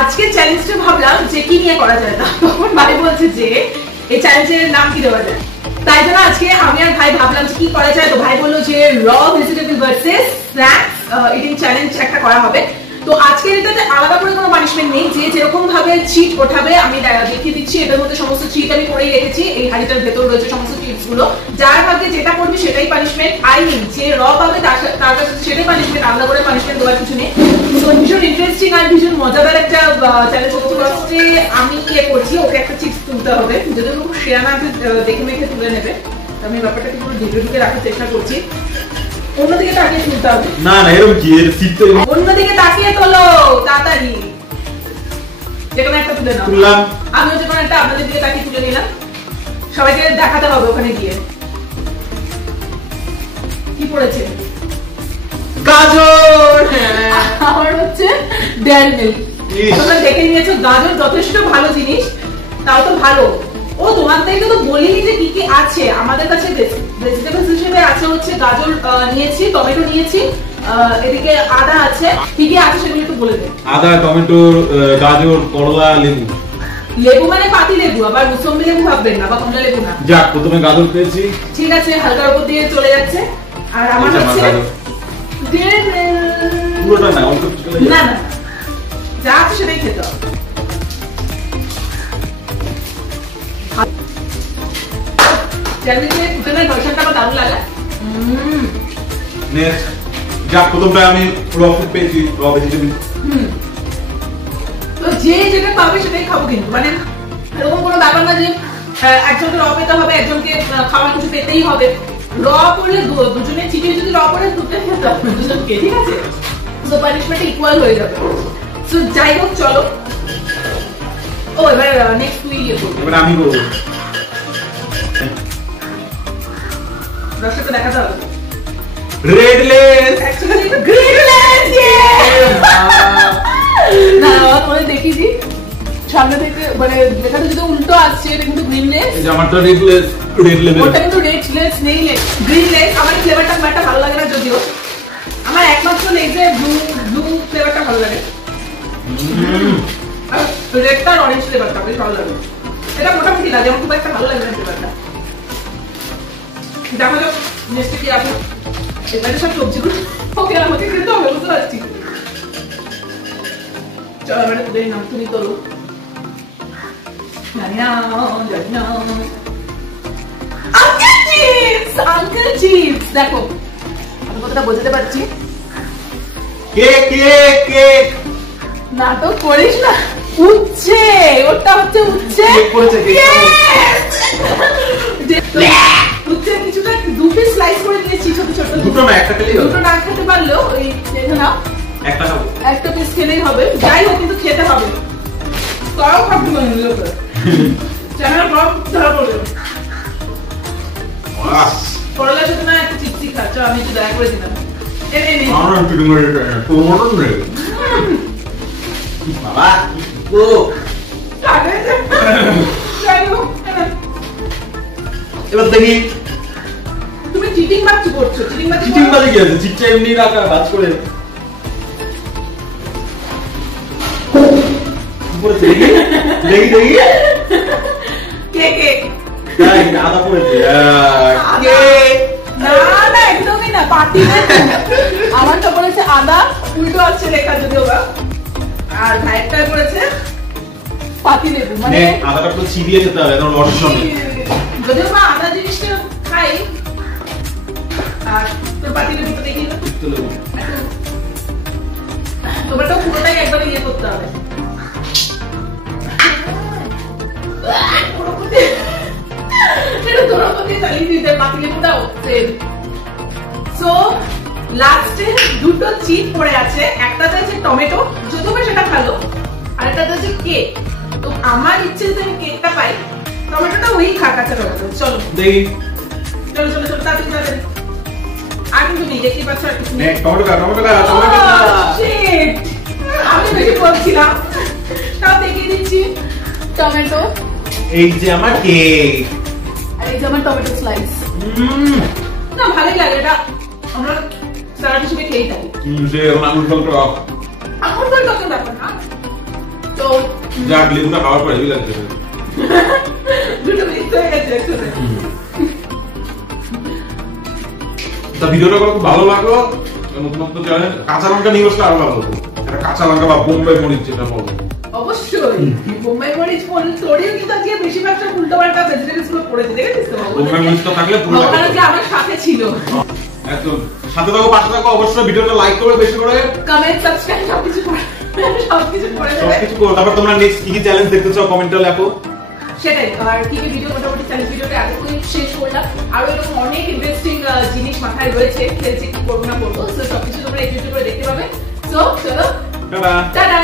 আজকে চ্যালেঞ্জটা ভাবলাম যে কি নিয়ে করা যায় না, তখন ভাই বলছে যে এই চ্যালেঞ্জের নাম কি দেওয়া যায়। তাই জন্য আজকে আমি আর ভাই ভাবলাম যে কি করা যায়। তো ভাই বললো যে র vegetable versus snacks eating challenge একটা করা হবে। তো আজকে এটাতে আলাদা করে কোনো পানিশমেন্ট নেই, যে যেরকম ভাবে চিট ওঠাবে আমি দেখিয়ে দিচ্ছি। এটার মধ্যে সমস্ত চিট আমি করেই রেখেছি, এই হাঁড়িটার ভেতর রয়েছে সমস্ত চিটস গুলো। যার ভাগে যেটা করবে সেটাই পানিশমেন্ট। আই মিন যে র পাবে তার কাছে সেটাই পানিশমেন্ট, আলাদা করে পানিশমেন্ট দেওয়ার কিছু নেই। তো ভীষণ ইন্টারেস্টিং আর ভীষণ মজাদার একটা চ্যালেঞ্জ হচ্ছে। আমি কি করছি, ওকে একটা চিপস তুলতে হবে, যদি খুব শেয়ানা দেখে মেখে তুলে নেবে। আমি ব্যাপারটাকে পুরো ঢেকে ঢুকে রাখার চেষ্টা করছি। অন্যদিকে তাকিয়ে তুলতে হবে। না না এরকম কি, অন্যদিকে তাকিয়ে তোলো তাড়াতাড়ি। যেকোনো একটা তুলে নাও। তুললাম। আমিও যেকোনো একটা আপনাদের দিকে তাকিয়ে তুলে নিলাম। সবাইকে দেখাতে হবে ওখানে গিয়ে কি পড়েছে। গাজর। আমার হচ্ছে ডেয়ারি মিল্ক। তোমরা দেখে নিয়েছো গাজর যথেষ্ট ভালো জিনিস, তাও তো ভালো। ও তোমাদেরকে তো বলিনি যে কি কি আছে আমাদের কাছে। ভেজিটেবলস হিসেবে আছে হচ্ছে গাজর নিয়েছি, টমেটো নিয়েছি, এদিকে আদা আছে। কি কি আছে সেগুলো একটু বলে দে। আদা, টমেটো, গাজর, করলা, লেবু। লেবু মানে পাতি লেবু, আবার মুসম্বি লেবু ভাববেন না, বা কমলা লেবু না। যাক প্রথমে গাজর পেয়েছি, ঠিক আছে, হালকার উপর দিয়ে চলে যাচ্ছে। আর আমার হচ্ছে পুরোটা না, অল্প কিছু চলে যাবে। না না যা আছে সেটাই খেতে হবে। চ্যালেঞ্জে উঠে ভার্সনটা আমার দারুণ লাগে। নেক্সট যাক প্রথমটা আমি র ফুড পেয়েছি, র ভেজিটেবল। তো যে যেটা পাবে সেটাই খাবো, কিন্তু মানে এরকম কোনো ব্যাপার না যে একজনকে র পেতে হবে, একজনকে খাবার কিছু পেতেই হবে। র করলে দুজনে চিকেন যদি র করে দুটো খেতে হবে দুজনকে, ঠিক আছে? তো পানিশমেন্ট ইকুয়াল হয়ে যাবে। সো যাই হোক চলো। ও এবার নেক্সট তুই ইয়ে করবি। এবার আমি করবো। দর্শককে দেখাতে হবে। Red less, actually green less. না তোমাদের দেখিয়ে দিই সামনে থেকে, মানে লেখাটা যদি উল্টো আসছে এটা কিন্তু গ্রিন লেস। এই যে আমারটা রেড লেস, রেড লেস। ওটা কিন্তু রেড লেস নেই, গ্রিন লেস। আমার ফ্লেভারটা আমারটা ভালো লাগে না, যদিও আমার একমাত্র লেসে ব্লু ফ্লেভারটা ভালো লাগে। আর রেডটা আর অরেঞ্জ ফ্লেভারটা বেশ ভালো লাগে। এটা মোটামুটি লাগে, আমার খুব একটা ভালো লাগে না ফ্লেভারটা। দেখা যাক নেক্সটে কি আছে। এবারে সব সবজিগুলো ওকে আমাকে খেতে হবে, বুঝতে পারছি। চলো এবারে তোদের নাম তুমি তোলো। আঙ্কেল চিপস, দেখো আমি কতটা বোঝাতে পারছি। Cake cake cake. নাটক করিস না। উচ্ছে, ওটা হচ্ছে উচ্ছে। উচ্ছে কিছুটা দু পিস স্লাইস করে নিয়েছি ছোট ছোট। দুটো না একটা খেলেই হবে। দুটো না খেতে পারলেও ওই দেখো না একটা খাবো, একটা পিস খেলেই হবে। যাই হোক কিন্তু খেতে হবে। তাও খাবো না লোক চ্যানেল ব্লগ ধরা পড়বে। করলা যদি না একটা চিপসি খাচ্ছ, আমি একটু দয়া করে দিলাম। বাবা এবার দেখি তুমি চিটিং বাজি করছো। চিটিং বাজি কি আছে? চিটটা এমনি রাখা বাজ করে দেখি দেখি কে কে আদা পড়েছে। না না একদমই না, পাতি আমারটা পড়েছে আদা, উল্টো আছে লেখা যদিও বা। আর ভাইয়েরটা পড়েছে পাতি লেবু। মানে আদাটা পুরো চিবিয়ে খেতে হবে, কারণ রসের সঙ্গে। যদিও বা আদা জিনিসটা খাই। আর তোর পাতি লেবুটা দেখি না, তোমারটাও পুরোটাই একবার ইয়ে করতে হবে। এটা তোরা মধ্যে চালিয়ে দিতে পাতি লেবুটাও সেম। সো লাস্টে দুটো চিট পড়ে আছে, একটাতে আছে টমেটো, যদিও সেটা ভালো, আর একটাতে আছে কেক। তো আমার ইচ্ছে যে আমি কেকটা পাই, টমেটোটা ওই খা কাঁচা টমেটো। চলো দেখি, চলো চলো চলো তাড়াতাড়ি তাড়াতাড়ি। আর কিন্তু নেই, দেখতে পাচ্ছ আর কিছু নেই। টমেটো খা, টমেটো খা, টমেটো খা। শিট, আমি বেশি বলছিলাম। তাও দেখিয়ে দিচ্ছি টমেটো। এই যে আমার কেক, আর এই যে আমার টমেটো স্লাইস। না ভালোই লাগে, এটা আমরা স্যালাড হিসেবে খেয়েই থাকি। যে আঙুর ফল টক। আঙুর ফল টকের ব্যাপার না, তো যাক লেবুটা খাওয়ার পর হেভি লাগছে দুটো মিক্স হয়ে গেছে একসাথে। তা ভিডিওটা খুব ভালো লাগলো, নতুন চ্যানেল কাঁচা লঙ্কা নিয়ে বসলে আরো ভালো হতো। একটা কাঁচা লঙ্কা বা বোম্বাই মরিচ যেটা বলবো, অবশ্যই বোম্বাই মরিচ পড়লে তোরেও কিন্তু আজকে বেশিরভাগ সব উল্টোপাল্টা ভেজিটেবলস গুলো পড়েছে, দেখেছিস তো? বোম্বাই মরিচটা থাকলে পুরো ওখানে যে আমার সাথে ছিল। একদম সাথে থাকো, পাশে থাকো, অবশ্যই ভিডিওটা লাইক করবে, বেশি করে কমেন্ট সাবস্ক্রাইব সবকিছু করে দেবে। সবকিছু করো। তারপর তোমরা নেক্সট কি কি চ্যালেঞ্জ দেখতে চাও কমেন্টে লেখো। সেটাই। আর কি কি ভিডিও, মোটামুটি চ্যালেঞ্জ ভিডিওটা এতক্ষণ শেষ করলাম। আরো এরকম অনেক ইন্টারেস্টিং জিনিস মাথায় রয়েছে, খেলছি কি করবো না করবো, সবকিছু তোমরা একটু করে দেখতে পাবে। তো চলো টাটা। টাটা।